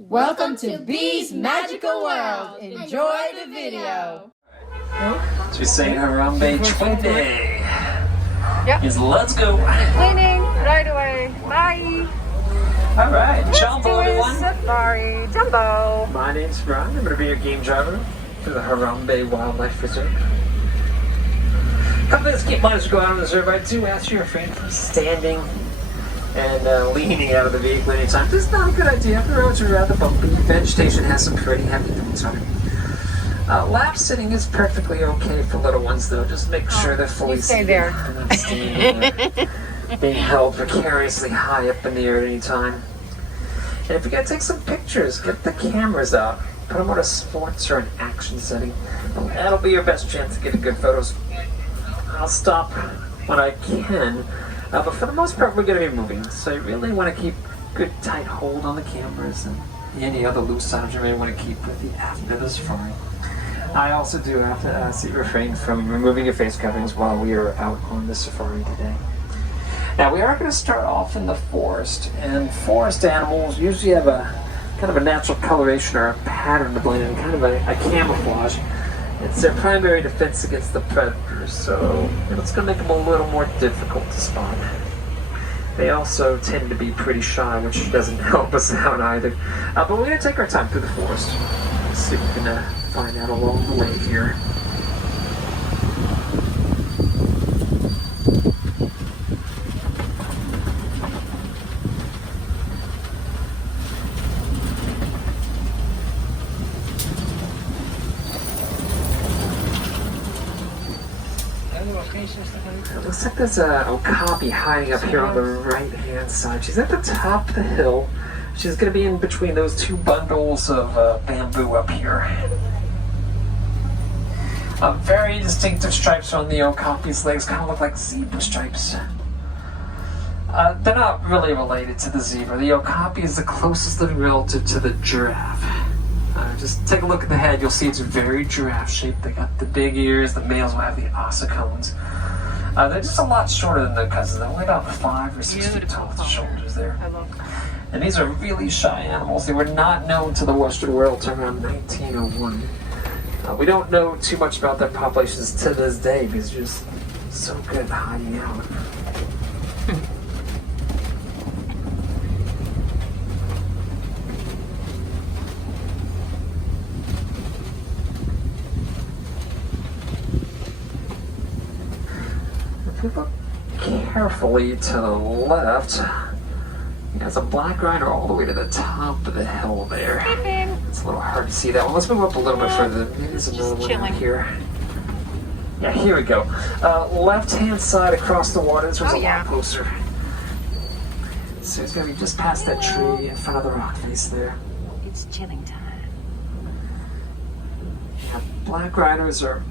Welcome to Bee's Magical World. Enjoy the video. So we're saying Harambe Twin Day. Yep. Is let's go. Cleaning right away. Bye. All right, Jumbo, everyone. Safari. Jumbo. My name's Ron. I'm going to be your game driver for the Harambe Wildlife Reserve. Couple of escape miners go out on the reserve. I do ask you refrain from standing and leaning out of the vehicle anytime. This is not a good idea. The roads are rather bumpy. Vegetation has some pretty heavy things on it. Lap sitting is perfectly okay for little ones, though. Just make sure they're fully stay seated. there. They're not standing there, being held precariously high up in the air at any time. And if you're going to take some pictures, get the cameras out. Put them on a sports or an action setting. That'll be your best chance to get good photos. I'll stop when I can. But for the most part, we're going to be moving, so you really want to keep good tight hold on the cameras and any other loose items you may want to keep with you after the safari. I also do have to ask you refrain from removing your face coverings while we are out on the safari today. Now, we are going to start off in the forest, and forest animals usually have a kind of a natural coloration or a pattern to blend in, kind of a camouflage. It's their primary defense against the predators, so it's going to make them a little more difficult to spot. They also tend to be pretty shy, which doesn't help us out either. But we're going to take our time through the forest. Let's see if we can find out along the way here. It looks like there's a okapi hiding up here on the right-hand side. She's at the top of the hill. She's going to be in between those two bundles of bamboo up here. Very distinctive stripes on the okapi's legs, kind of look like zebra stripes. They're not really related to the zebra. The okapi is the closest living relative to the giraffe. Just take a look at the head. You'll see it's very giraffe-shaped. They got the big ears. The males will have the ossicones. They're just a lot shorter than their cousins. They're only about 5 or 6 feet tall at the shoulders there. And these are really shy animals. They were not known to the Western world until around 1901. We don't know too much about their populations to this day because they're just so good at hiding out. If you look carefully to the left, there's a black rhino all the way to the top of the hill there. It's a little hard to see that one. Let's move up a little bit further. Maybe there's another one out here. Yeah, here we go. Left-hand side across the water. This one's a lot closer. So it's going to be just past that tree in front of the rock face there. It's chilling time. Yeah, black rhinos are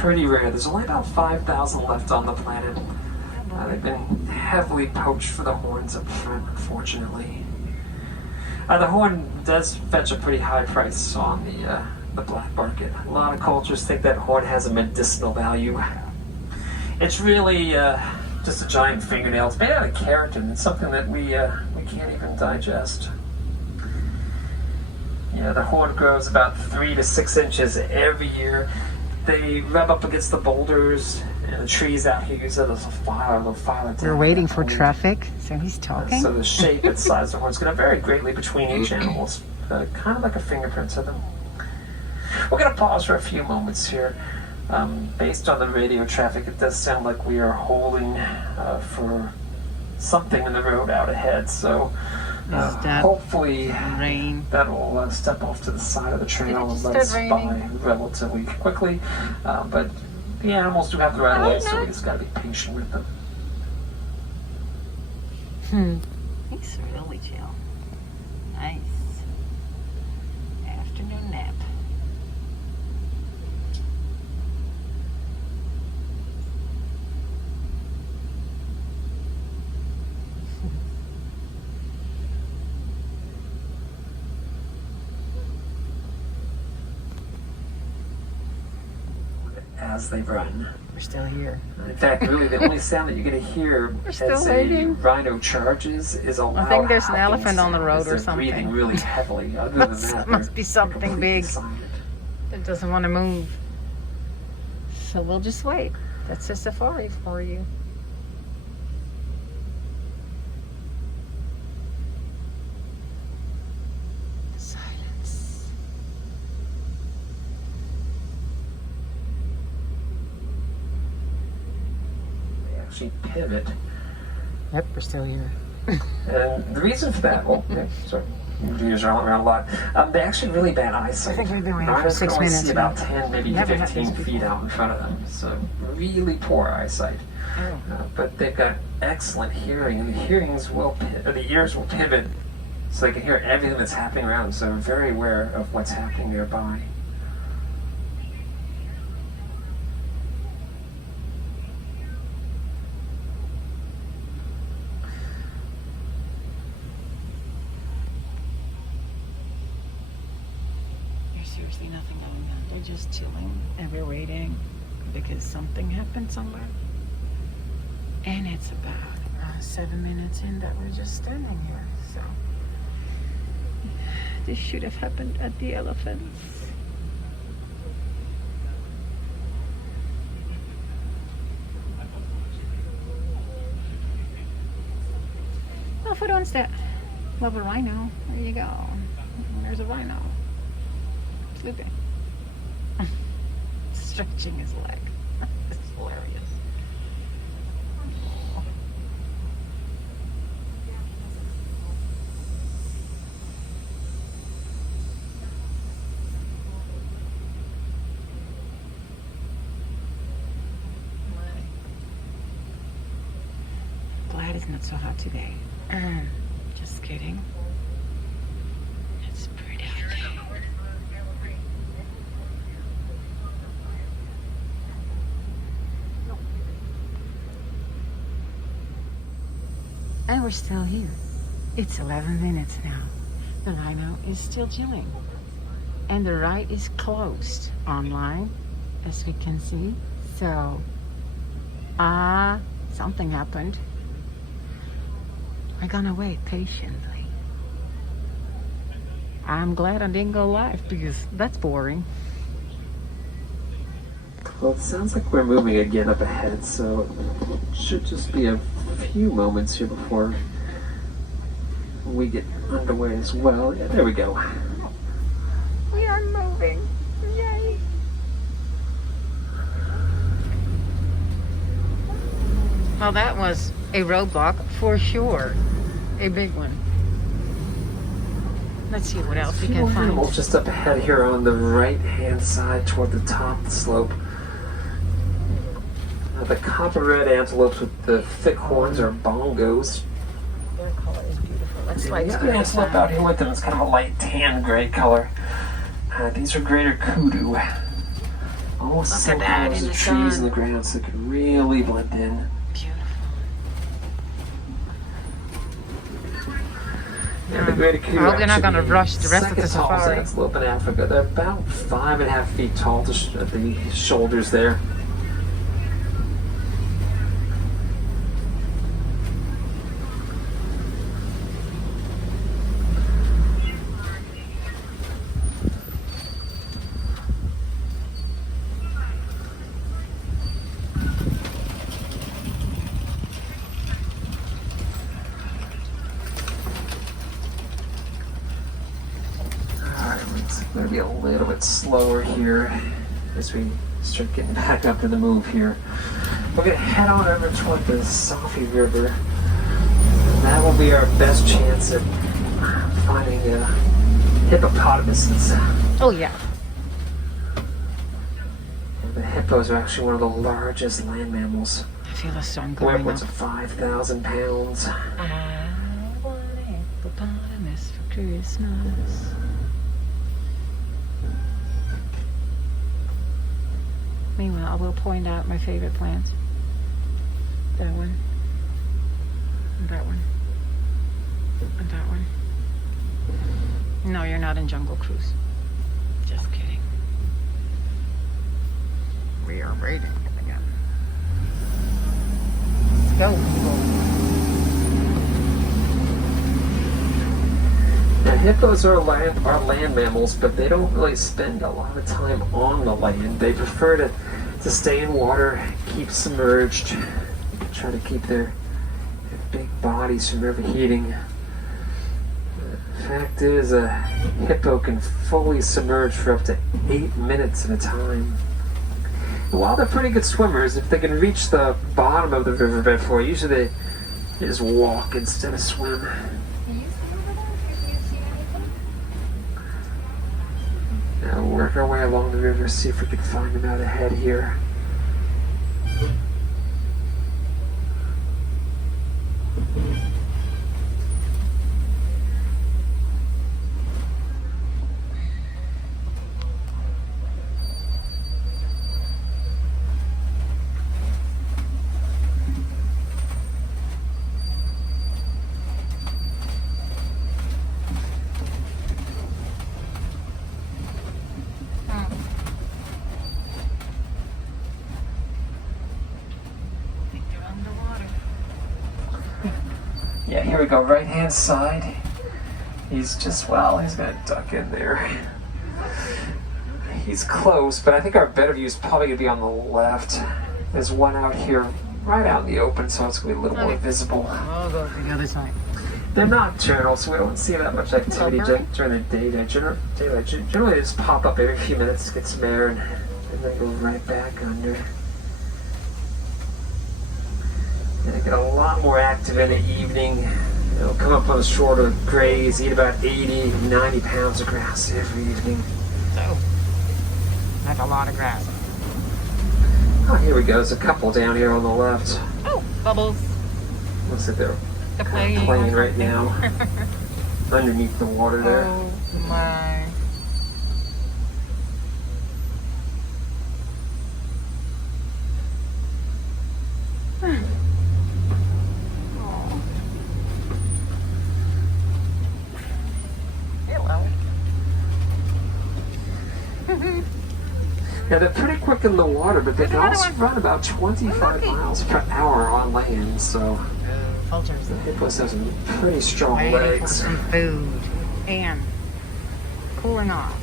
pretty rare. There's only about 5,000 left on the planet. They've been heavily poached for the horns up front, unfortunately. The horn does fetch a pretty high price on the black market. A lot of cultures think that horn has a medicinal value. It's really just a giant fingernail. It's made out of keratin. It's something that we can't even digest. Yeah, the horn grows about 3 to 6 inches every year. They rub up against the boulders and the trees out here. Use it as a file. We're waiting for traffic, so he's talking. So the shape and size of the horn is going to vary greatly between each animal. It's kind of like a fingerprint of them. We're going to pause for a few moments here. Based on the radio traffic, it does sound like we are holding for something in the road out ahead. So hopefully that will step off to the side of the trail and let us by relatively quickly. But the animals do have the right way, so we just got to be patient with them. He's really chill. Nice. Afternoon nap. As they run. We're still here. In fact, really, the only sound that you're going to hear still as a waiting. rhino charges is a loud think there's an howling elephant on the sound road as or they're something. breathing really heavily. Other than that, Must be they're something completely big. silent. It doesn't want to move. So we'll just wait. That's a safari for you. Silence. They actually pivot. Yep, we're still here. And the reason for that, well, yeah, sorry, years are around a lot. They actually have really bad eyesight. I think we've been waiting for Rhinos 6 can only minutes see now. about 10, maybe Never had 15 this feet before. out in front of them. So really poor eyesight. Oh. But they've got excellent hearing, and the ears will pivot so they can hear everything that's happening around them. So they're very aware of what's happening nearby. There's seriously nothing going on. They're just chilling and we're waiting because something happened somewhere. And it's about 7 minutes in that we're just standing here. So this should have happened at the elephants. Oh, for once that love a rhino. There you go. There's a rhino. Sleeping. Stretching his leg. It's hilarious. Glad it's not so hot today. Just kidding. It's pretty hot day. And we're still here. It's 11 minutes now. The rhino is still chilling. And the ride is closed online, as we can see. So, something happened. We're gonna wait patiently. I'm glad I didn't go live because that's boring. Well, it sounds like we're moving again up ahead, so it should just be a few moments here before we get underway as well. Yeah, there we go. We are moving. Yay. Well, that was a roadblock for sure. A big one. Let's see what else we can find. Animals just up ahead here on the right-hand side toward the top of the slope. The copper red antelopes with the thick horns are bongos. Their color is beautiful. Let's Yeah, slide the to other the antelope side. out here with them is kind of a light tan gray color. These are greater kudu. Almost the Look same at that color as in the the trees sun. in the ground, so they could really blend in. Beautiful. Yeah, the greater kudu I hope they're not gonna actually rush the rest of the second tallest safari. antelope in Africa. They're about 5.5 feet tall at the shoulders there. Going to be a little bit slower here as we start getting back up to the move here. We're going to head on over toward the Safi River. And that will be our best chance at finding hippopotamuses. Oh, yeah. And the hippos are actually one of the largest land mammals. I feel a storm Weigh going upwards up. of 5,000 pounds. I want a hippopotamus for Christmas. Meanwhile, I will point out my favorite plants. That one. And that one. And that one. No, you're not in Jungle Cruise. Just kidding. We are waiting again. Go. Now, hippos are land mammals, but they don't really spend a lot of time on the land. They prefer to stay in water, keep submerged, try to keep their big bodies from overheating. The fact is, a hippo can fully submerge for up to 8 minutes at a time. And while they're pretty good swimmers, if they can reach the bottom of the riverbed floor, usually they just walk instead of swim. Now we'll work our way along the river, see if we can find them out ahead here. Yeah, here we go, right hand side. He's gonna duck in there. He's close, but I think our better view is probably gonna be on the left. There's one out here, right out in the open, so it's gonna be a little more visible. I'll go to the other side. They're nocturnal, so we don't see that much activity during the daylight. Generally, they just pop up every few minutes, get some air, and then go right back under. They get a lot more active in the evening. They'll come up on the shore to graze, eat about 80, 90 pounds of grass every evening. So, that's a lot of grass. Oh, here we go. There's a couple down here on the left. Oh, bubbles. Looks like they're The plane playing right now. Underneath the water there. Oh my. Now they're pretty quick in the water, but they can also run about 25 miles per hour on land, so Vultures. the hippos have some pretty strong Waiting for legs. some food and cooling off.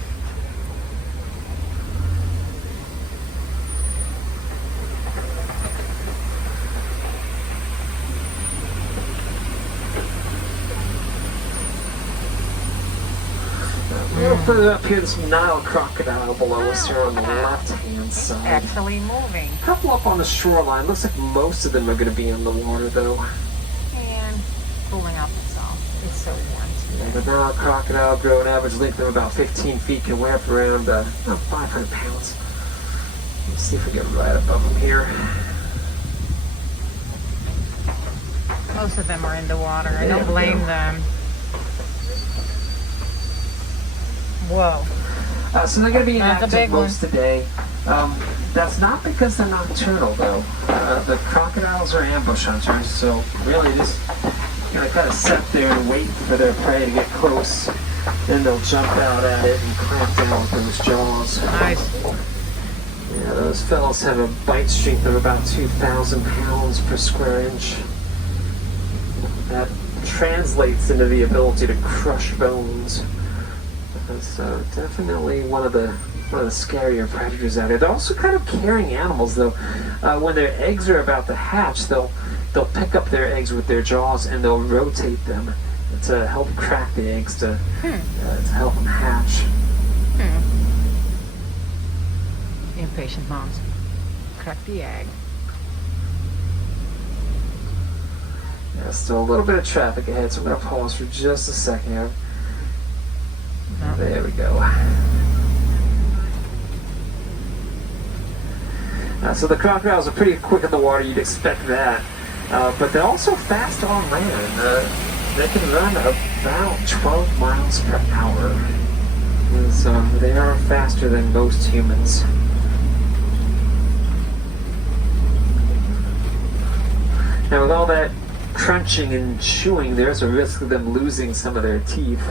A little further up here, there's some Nile crocodile below us here on the left-hand side. Actually moving. A couple up on the shoreline. Looks like most of them are going to be in the water, though. And cooling off itself. It's so warm today. The Nile crocodile grow an average length of about 15 feet, can weigh up around 500 pounds. Let's see if we get right above them here. Most of them are in the water. I Yeah, don't blame yeah. them. Whoa. So they're going to be That's a inactive big most today. That's not because they're nocturnal, though. The crocodiles are ambush hunters, so really just kind of sit there and wait for their prey to get close. Then they'll jump out at it and clamp down with those jaws. Nice. Yeah, those fellows have a bite strength of about 2,000 pounds per square inch. That translates into the ability to crush bones. So definitely one of the scarier predators out there. They're also kind of caring animals, though. When their eggs are about to hatch, they'll pick up their eggs with their jaws and they'll rotate them to help crack the eggs to help them hatch. Impatient moms. Crack the egg. Yeah, still a little bit of traffic ahead, so I'm going to pause for just a second here. There we go. So the crocodiles are pretty quick in the water, you'd expect that. But they're also fast on land. They can run about 12 miles per hour. And so they are faster than most humans. Now with all that crunching and chewing, there's a risk of them losing some of their teeth.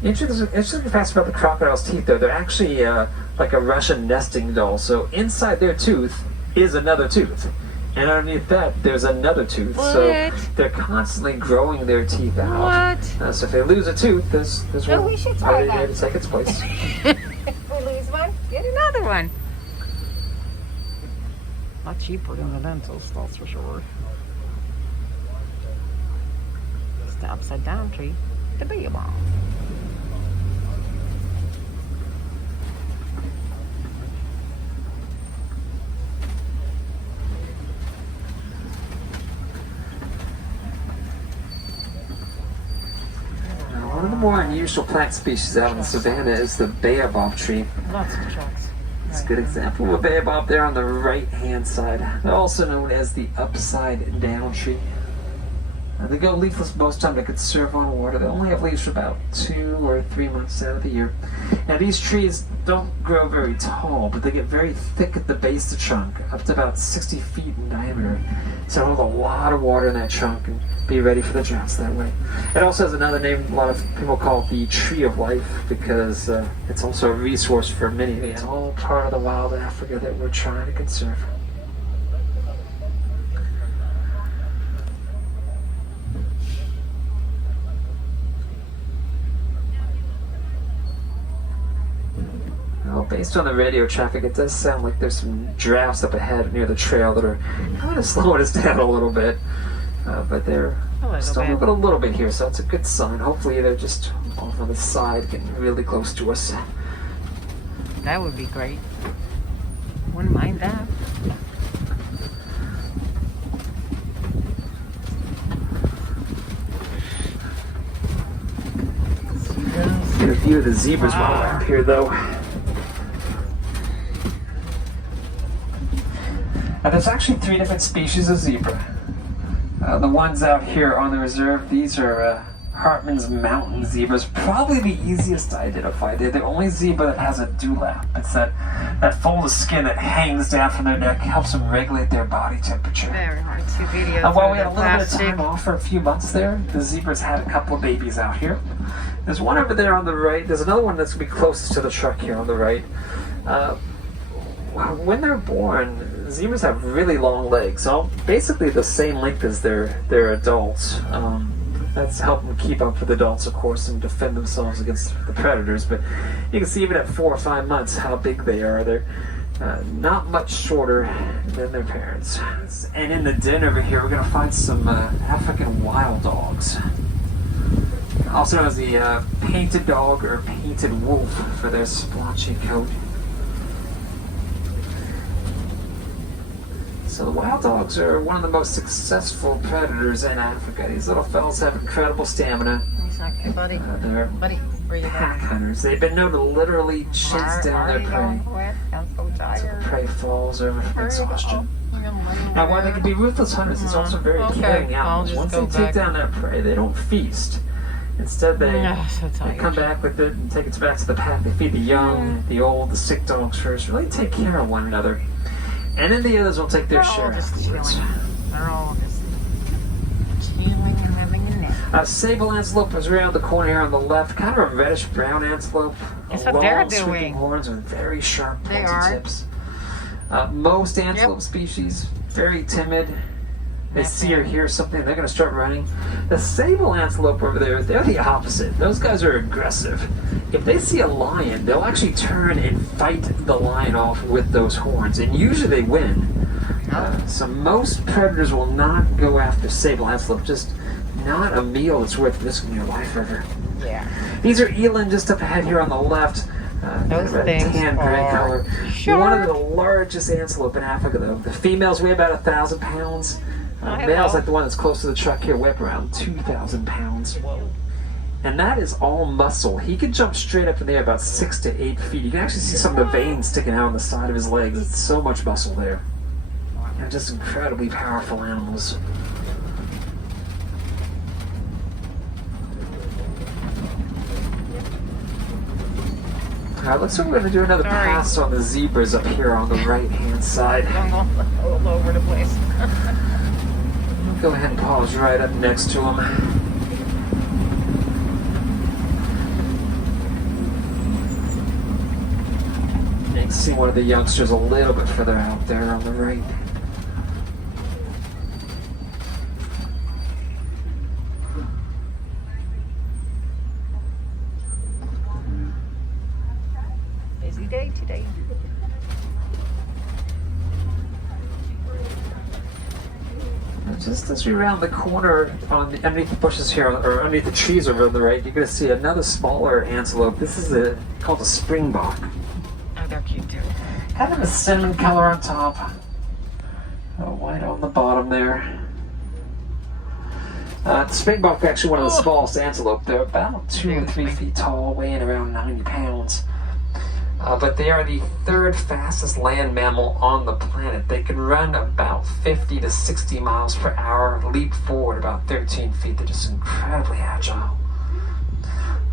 Interesting facts about the crocodile's teeth, though. They're actually like a Russian nesting doll. So inside their tooth is another tooth. And underneath that, there's another tooth. What? So they're constantly growing their teeth out. What? So if they lose a tooth, there's Oh, one we should try ready that. to take its place. If we lose one, get another one. A lot cheaper than the dentals, that's for sure. It's the upside down tree, the bee balm. One of the more unusual plant species out in the savannah is the baobab tree. Lots of trucks. It's a good example of a baobab there on the right-hand side. They're also known as the upside down tree. They go leafless most of the time. They could surf on water. They only have leaves for about 2 or 3 months out of the year. Now these trees don't grow very tall, but they get very thick at the base of the trunk, up to about 60 feet in diameter. So hold a lot of water in that trunk and be ready for the droughts that way. It also has another name. A lot of people call it the tree of life because it's also a resource for many. It's all part of the wild Africa that we're trying to conserve. Well, based on the radio traffic, it does sound like there's some droughts up ahead near the trail that are kind of slowing us down a little bit. But they're still moving a little bit here, so it's a good sign. Hopefully they're just off on the side, getting really close to us. That would be great. Wouldn't mind that. Get a view of the zebras while we're up here, though. Now, there's actually 3 different species of zebra. The ones out here on the reserve, these are Hartman's mountain zebras. Probably the easiest to identify. They're the only zebra that has a dewlap. It's that fold of skin that hangs down from their neck, helps them regulate their body temperature. Very hard to video. And while we had a little bit of time off for a few months there, the zebras had a couple of babies out here. There's one over there on the right. There's another one that's going to be closest to the truck here on the right. When they're born, zebras have really long legs, so basically the same length as their adults. That's helped them keep up with adults, of course, and defend themselves against the predators. But you can see even at 4 or 5 months how big they are. They're not much shorter than their parents. And in the den over here, we're going to find some African wild dogs. Also known as the painted dog or painted wolf for their splotchy coat. So the wild dogs are one of the most successful predators in Africa. These little fellas have incredible stamina. Hey, buddy. They're Buddy, where you pack going? hunters. They've been known to literally chase down their prey. I'm so So the tired. prey falls over from exhaustion. I'm gonna lay Now, while they there. can be ruthless hunters, it's also very Okay, caring I'll animals. just Once go they take back. down that prey, they don't feast. Instead, they So They tired. come back with it and take it back to the pack. They feed the young, the old, the sick dogs first. Really take care of one another. And then the others will take their They're all share just afterwards. chilling. They're all just chilling and having a nap. Sable antelope is around the corner here on the left. Kind of a reddish-brown antelope. That's what they're Long, sweeping doing. horns with very sharp, They pointy are. tips. Most antelope species, very timid. They see or hear something, they're going to start running. The sable antelope over there, they're the opposite. Those guys are aggressive. If they see a lion, they'll actually turn and fight the lion off with those horns, and usually they win. So most predators will not go after sable antelope, just not a meal that's worth risking your life over. Yeah. These are eland just up ahead here on the left. Those Red things tan gray are color. sharp. One of the largest antelope in Africa, though. The females weigh about 1,000 pounds. Males, like the one that's close to the truck here, weigh up around 2,000 pounds. Whoa. And that is all muscle. He can jump straight up in the air about 6 to 8 feet. You can actually see some of the veins sticking out on the side of his legs. It's so much muscle there. They're just incredibly powerful animals. Alright, looks like we're going to do another pass on the zebras up here on the right-hand side. I'm going all over the place. Go ahead and pause right up next to him. You can see one of the youngsters a little bit further out there on the right. day today. Just as we round the corner underneath the bushes here, or underneath the trees over on the right, you're going to see another smaller antelope. This is called a springbok. Oh, they're cute too. Kind of a cinnamon color on top, white on the bottom there. The springbok are actually one of the smallest antelope. They're about 2 or 3 feet tall, weighing around 90 pounds. But they are the third fastest land mammal on the planet. They can run about 50 to 60 miles per hour, leap forward about 13 feet. They're just incredibly agile.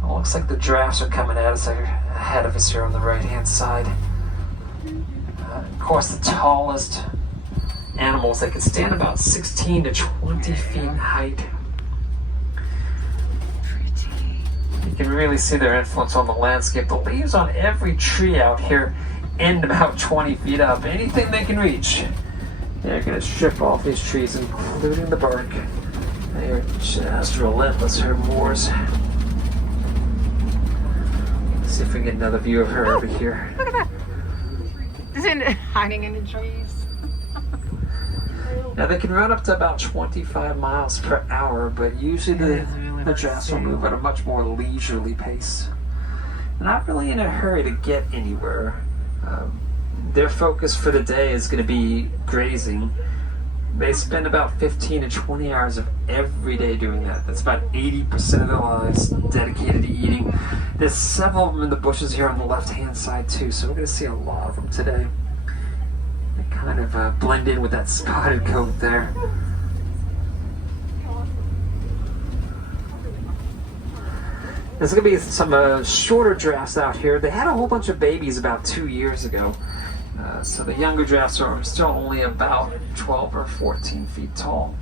It looks like the giraffes are coming at us ahead of us here on the right-hand side. Of course, the tallest animals, they can stand about 16 to 20 feet in height. You can really see their influence on the landscape. The leaves on every tree out here end about 20 feet up. Anything they can reach, they're going to strip off these trees, including the bark. They are just relentless herbivores. Let's see if we can get another view of her over here. Look at that. Isn't it hiding in the trees? Now they can run up to about 25 miles per hour, but usually the giraffes will move at a much more leisurely pace. They're not really in a hurry to get anywhere. Their focus for the day is going to be grazing. They spend about 15 to 20 hours of every day doing that. That's about 80% of their lives dedicated to eating. There's several of them in the bushes here on the left-hand side too, so we're going to see a lot of them today. They kind of blend in with that spotted coat there. There's going to be some shorter giraffes out here. They had a whole bunch of babies about 2 years ago. So the younger giraffes are still only about 12 or 14 feet tall.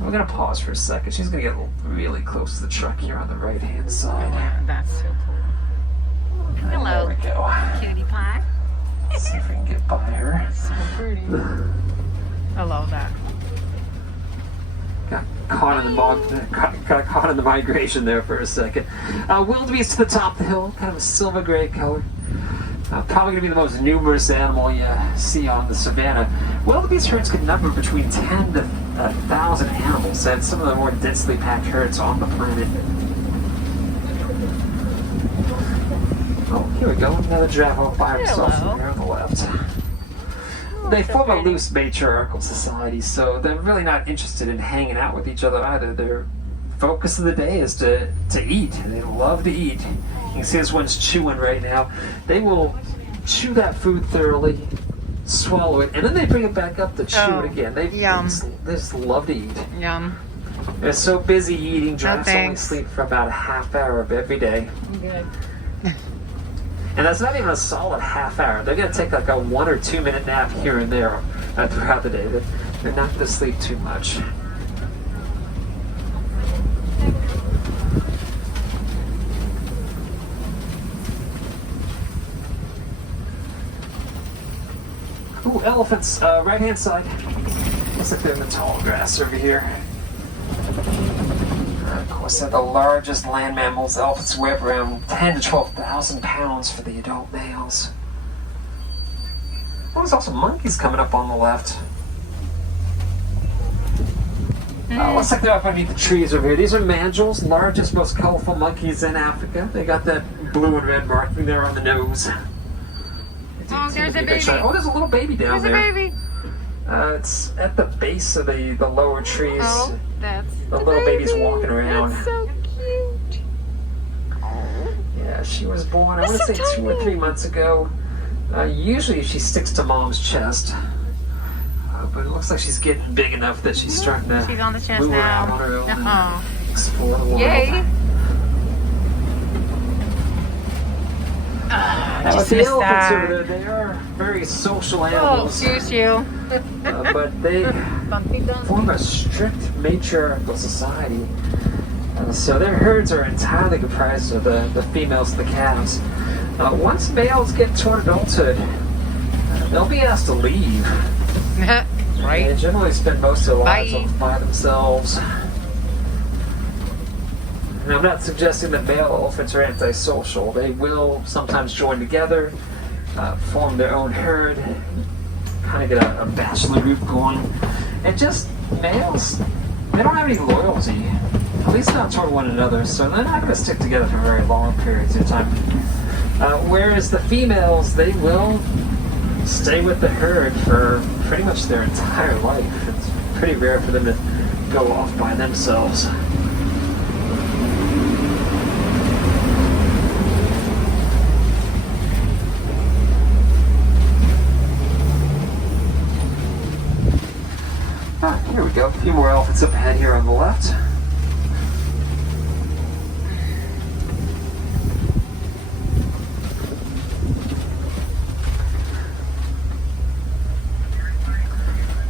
We're going to pause for a second. She's going to get really close to the truck here on the right-hand side. Yeah, that's so cool. Hello. There we go. Cutie pie. Let's see if we can get by her. So pretty. I love that. Got caught in the migration there for a second. Wildebeest to the top of the hill, kind of a silver gray color. Probably going to be the most numerous animal you see on the savannah. Wildebeest herds could number between 10 to 1,000 animals, and some of the more densely packed herds on the planet. Oh, here we go, another giraffe all by himself there on the left. They form a loose matriarchal society, so they're really not interested in hanging out with each other either. Their focus of the day is to eat. They love to eat. You can see this one's chewing right now. They will chew that food thoroughly, swallow it, and then they bring it back up to chew it again. They just love to eat. Yum. They're so busy eating, giraffes only sleep for about a half hour of every day. Good. And that's not even a solid half hour. They're going to take like a 1 or 2 minute nap here and there throughout the day. They're not going to sleep too much. Ooh, elephants, right hand side. Looks like they're in the tall grass over here. Of course, they're the largest land mammals. Elephants weigh around 10 to 12,000 pounds for the adult males. Oh, there's also monkeys coming up on the left. Looks like they're up underneath the trees over here. These are mandrills, largest, most colorful monkeys in Africa. They got that blue and red marking there on the nose. Oh, there's a baby. Oh, there's a little baby down there. There's a baby. It's at the base of the lower trees. Oh, that's the little baby's walking around. That's so cute. Yeah, she was born, I want to say 2 or 3 months ago. Usually she sticks to mom's chest. But it looks like she's getting big enough that she's starting to she's on the chest move now. around on her own and explore the world. Yay. Now, with the elephants over there, they are very social animals. Oh, excuse you. But they form a strict matriarchal society. So their herds are entirely comprised of the females and the calves. Once males get toward adulthood, they'll be asked to leave. Right. They generally spend most of their lives by themselves. And I'm not suggesting that male elephants are antisocial. They will sometimes join together, form their own herd, kind of get a bachelor group going. And just males, they don't have any loyalty, at least not toward one another, so they're not going to stick together for very long periods of time. Whereas the females, they will stay with the herd for pretty much their entire life. It's pretty rare for them to go off by themselves. Here we go, a few more elephants up ahead here on the left.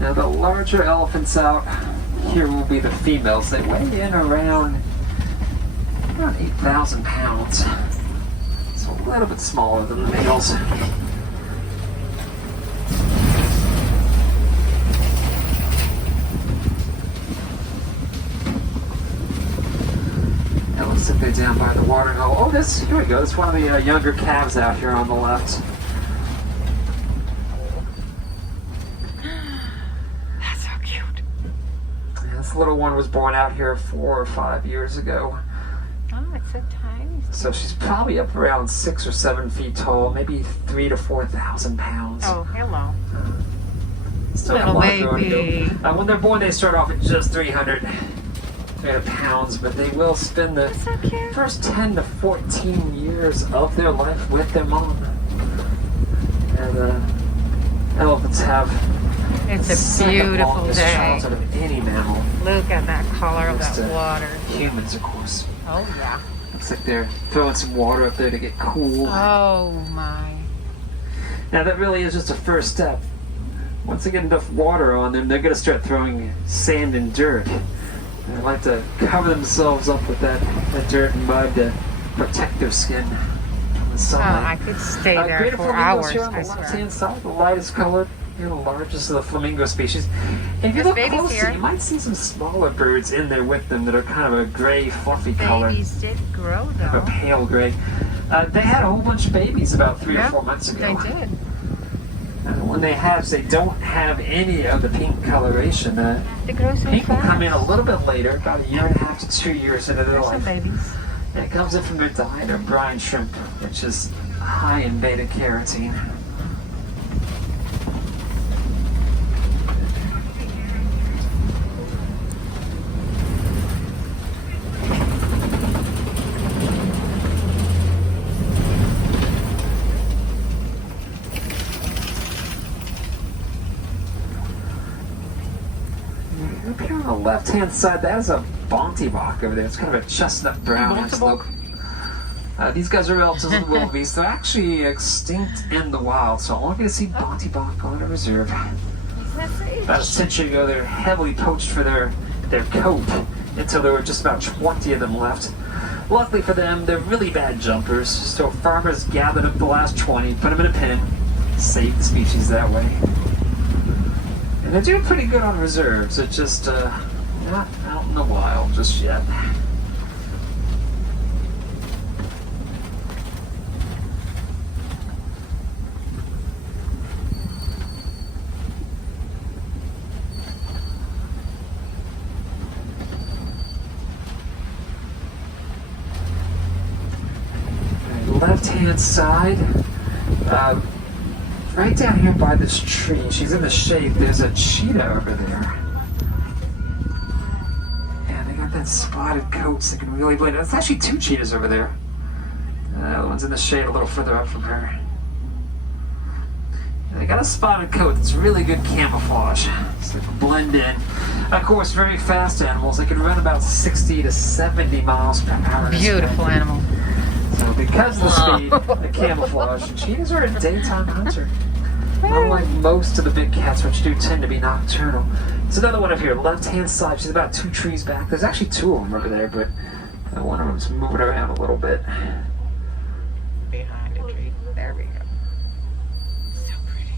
Now the larger elephants out here will be the females. They weigh in around 8,000 pounds. So a little bit smaller than the males. It looks like they're down by the watering hole. Oh, here we go. This is one of the younger calves out here on the left. This little one was born out here 4 or 5 years ago. Oh, it's so tiny. So she's probably up around 6 or 7 feet tall, maybe 3,000 to 4,000 pounds. Oh, hello. Little baby. When they're born, they start off at just 300 pounds, but they will spend the So cute. first 10 to 14 years of their life with their mom. And elephants have It's a beautiful day. childhood of any mammal. Look at that color of Next that to water. Humans, of course. Oh, yeah. Looks like they're throwing some water up there to get cool. Oh, my. Now that really is just a first step. Once they get enough water on them, they're going to start throwing sand and dirt. They like to cover themselves up with that dirt and mud to protect their skin from the Oh, sunlight. I could stay there Greater for flamingos hours, here on the I swear. left-hand side, the lightest colored. You're the largest of the flamingo species. If you There's look babies closer, here. you might see some smaller birds in there with them that are kind of a gray, fluffy color. Babies did grow, A though. pale gray. They had a whole bunch of babies about 3 Yeah, or 4 months ago. They did. When they hatch, they don't have any of the pink coloration. They grow so Pink will fast. come in a little bit later, about 1.5 to 2 years into their There's some life. babies. And it comes in from their diet of brine shrimp, which is high in beta carotene. Up here on the left-hand side, that is a Bontebok over there. It's kind of a chestnut brown antelope. These guys are relatively wildebeest. They're actually extinct in the wild, so I'm not going to see Bontebok on a reserve. About a century ago, they were heavily poached for their coat until there were just about 20 of them left. Luckily for them, they're really bad jumpers, so farmers gathered up the last 20, put them in a pen, saved the species that way. And they're doing pretty good on reserves. It's just not out in the wild just yet. Left-hand side, right down here by this tree, she's in the shade, there's a cheetah over there. And they got that spotted coat so they can really blend. It's actually 2 cheetahs over there. The other one's in the shade a little further up from her. And they got a spotted coat that's really good camouflage, so they can blend in. Of course, very fast animals. They can run about 60 to 70 miles per hour. Beautiful animal. So because of the speed, the camouflage, cheetahs are a daytime hunter. Unlike most of the big cats, which do tend to be nocturnal. There's another one up here, left-hand side. She's about 2 trees back. There's actually 2 of them over there, but one of them's moving around a little bit. Behind a tree. There we go. So pretty.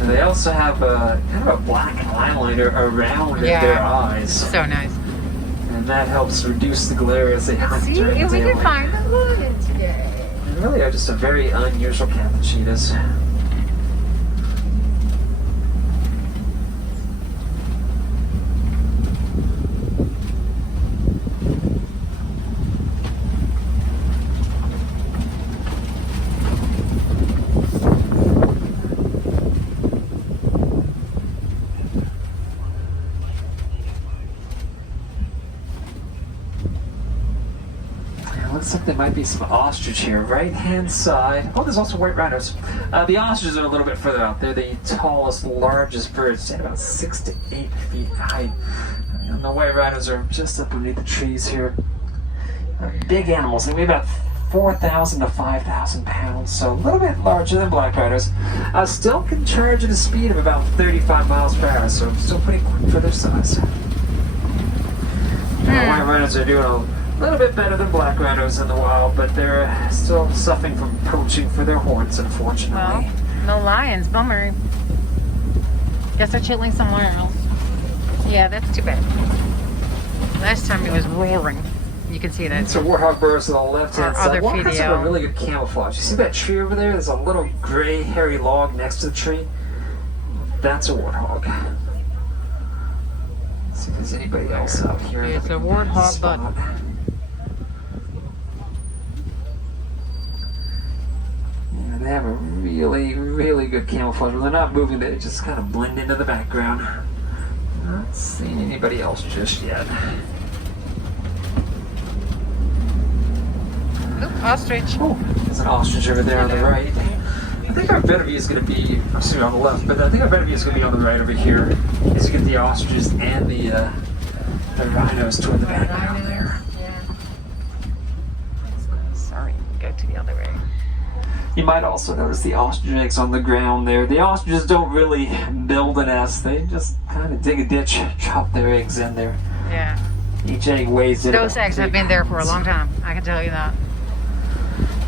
And they also have kind of a black eyeliner around their eyes. So nice. And and that helps reduce the glare as they hunt See, during the if we daylight. can find the lion today. They really are just a very unusual cat, the cheetahs. Looks like there might be some ostrich here, right-hand side. Oh, there's also white rhinos. The ostriches are a little bit further out. They're the tallest, largest birds, stand about 6 to 8 feet high. And the white rhinos are just up underneath the trees here. Big animals. They weigh about 4,000 to 5,000 pounds, so a little bit larger than black rhinos. Still can charge at a speed of about 35 miles per hour, so still pretty quick for their size. The white rhinos are doing a little bit better than black rhinos in the wild, but they're still suffering from poaching for their horns, unfortunately. Well, no lions, bummer. Guess they're chilling somewhere else. Yeah, that's too bad. Last time it was roaring. You can see that. It's a warthog burst on the left-hand side. Warthogs have a really good camouflage. You see that tree over there? There's a little gray, hairy log next to the tree. That's a warthog. Let's see if there's anybody else out here. It's a warthog, but they have a really, really good camouflage. When they're not moving, they just kind of blend into the background. Not seeing anybody else just yet. Oop, ostrich. Oh, there's an ostrich over there on the right. I think our better view is going to be, excuse me, on the left, but I think our better view is going to be on the right over here. As you get the ostriches and the rhinos toward the background there. Sorry, go to the other way. You might also notice the ostrich eggs on the ground there. The ostriches don't really build a nest. They just kind of dig a ditch, drop their eggs in there. Yeah. Each egg weighs in. Those eggs have been there for a long time. I can tell you that.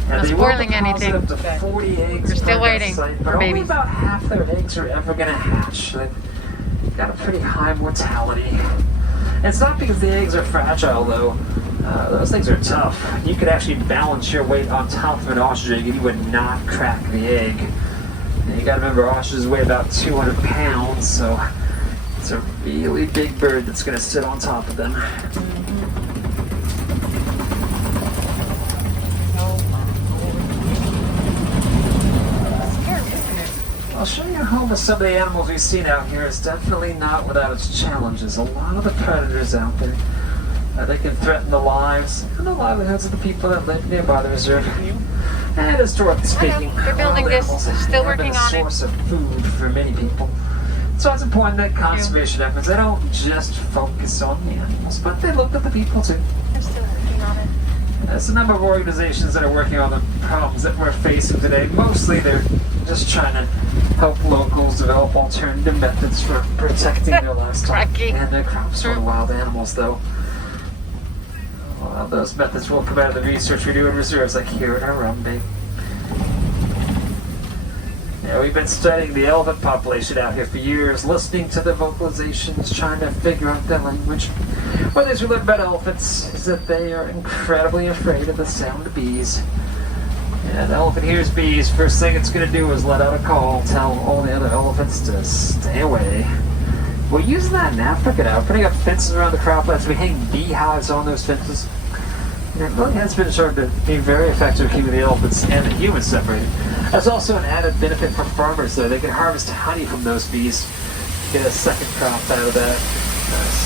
Now, Not they spoiling will deposit anything. up to 40 eggs. They're still per waiting site, for but only babies. about half their eggs are ever going to hatch. They've got a pretty high mortality. It's not because the eggs are fragile, though. Those things are tough. You could actually balance your weight on top of an ostrich egg and you would not crack the egg. And you got to remember, ostriches weigh about 200 pounds, so it's a really big bird that's going to sit on top of them. I'll show you a home of some of the animals we've seen out here. It's definitely not without its challenges. A lot of the predators out there, they can threaten the lives and the livelihoods of the people that live nearby the reserve. And historically speaking, they're building wild this. animals They're still have been working a on it. source of food for many people. So it's important that conservation efforts, they don't just focus on the animals, but they look at the people too. They're still working on it. There's a number of organizations that are working on the problems that we're facing today. Mostly they're just trying to help locals develop alternative methods for protecting their livestock and their crops from wild animals, though. Well, those methods will come out of the research we do in reserves like here in Harambe. Yeah, we've been studying the elephant population out here for years, listening to their vocalizations, trying to figure out their language. One of the things we learned about elephants is that they are incredibly afraid of the sound of bees. Yeah, the elephant hears bees, first thing it's going to do is let out a call, tell all the other elephants to stay away. We're using that in Africa now, putting up fences around the croplands. We hang beehives on those fences. And it really has been shown to be very effective keeping the elephants and the humans separated. There's also an added benefit for farmers, though. They can harvest honey from those bees, get a second crop out of that.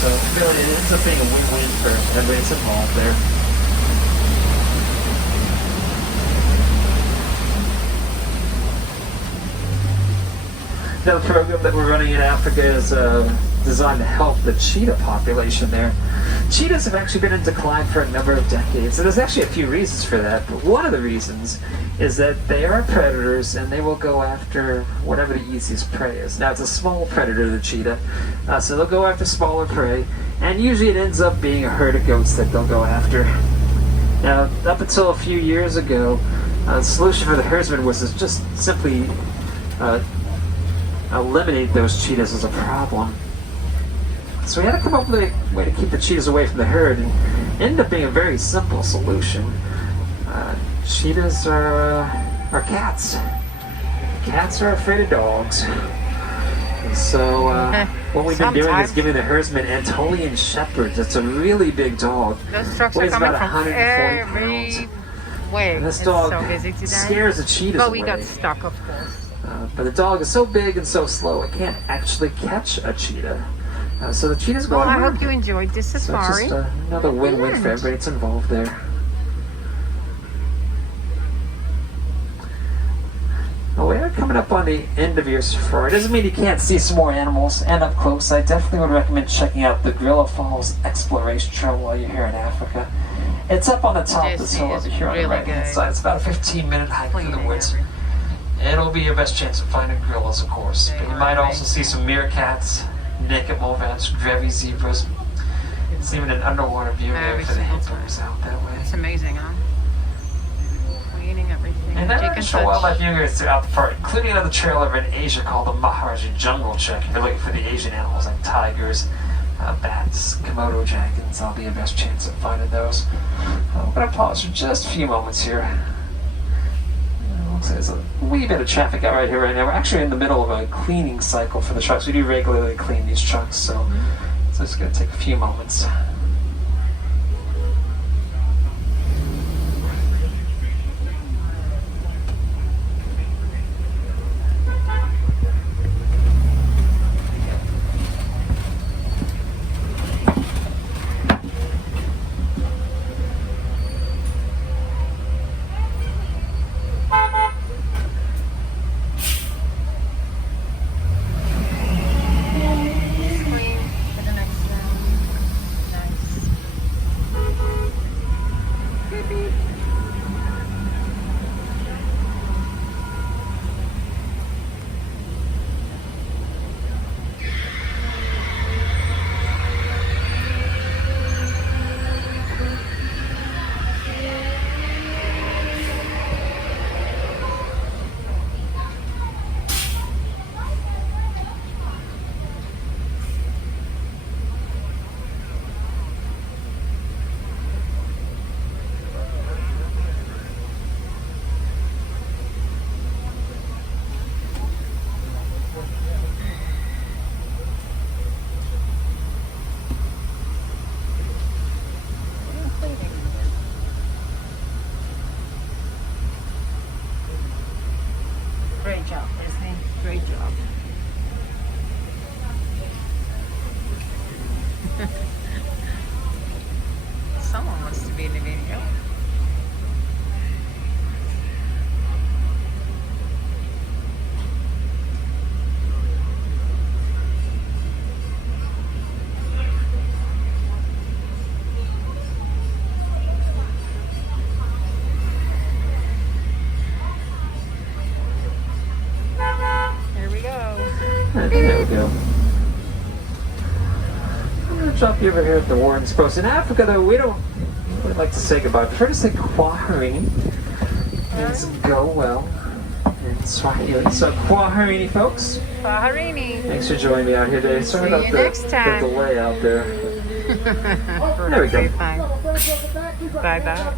So really, it ends up being a win-win for everybody that's involved there. Another program that we're running in Africa is designed to help the cheetah population there. Cheetahs have actually been in decline for a number of decades, and there's actually a few reasons for that. But one of the reasons is that they are predators, and they will go after whatever the easiest prey is. Now, it's a small predator, the cheetah, so they'll go after smaller prey, and usually it ends up being a herd of goats that they'll go after. Now, up until a few years ago, the solution for the herdsman was to just simply eliminate those cheetahs as a problem. So we had to come up with a way to keep the cheetahs away from the herd, and it ended up being a very simple solution. Cheetahs are cats. Cats are afraid of dogs. And so what we've been doing is giving the herdsman Anatolian Shepherds. It's a really big dog. Those trucks are Weighs coming about from 140 every pounds. way. And this It's dog so busy today. scares the cheetahs But away. we got stuck, of course. But the dog is so big and so slow, it can't actually catch a cheetah. So the cheetahs go Well, I around. hope you enjoyed this So safari. it's just another win-win for everybody that's involved there. Well, we are coming up on the end of your safari. Doesn't mean you can't see some more animals and up close. I definitely would recommend checking out the Gorilla Falls Exploration Trail while you're here in Africa. It's up on the top of this hill over here on the right-hand side. It's about a 15-minute hike through the woods. It'll be your best chance of finding gorillas, of course. But you might also see some meerkats, naked mulvans, grevy zebras. It's even an underwater view there for the hippos out that way. It's amazing, huh? We're eating everything. And there are additional wildlife viewers throughout the park, including another trail over in Asia called the Maharaji Jungle Check. If you're looking for the Asian animals like tigers, bats, Komodo dragons, that'll be your best chance of finding those. I'm going to pause for just a few moments here. Looks like there's a wee bit of traffic out right here right now. We're actually in the middle of a cleaning cycle for the trucks. We do regularly clean these trucks, so it's going to take a few moments. Great job, Disney. Great job. Someone wants to be in the video. Here we go. There we go. I'm going to drop you over here at the Warren's Post. In Africa, though, we don't really like to say goodbye. We prefer to say kwaherini. Means go well in Swahili. So kwaherini, folks. Baharini. Thanks for joining me out here today. Sorry about you the next time. delay out there. There we go. Bye bye.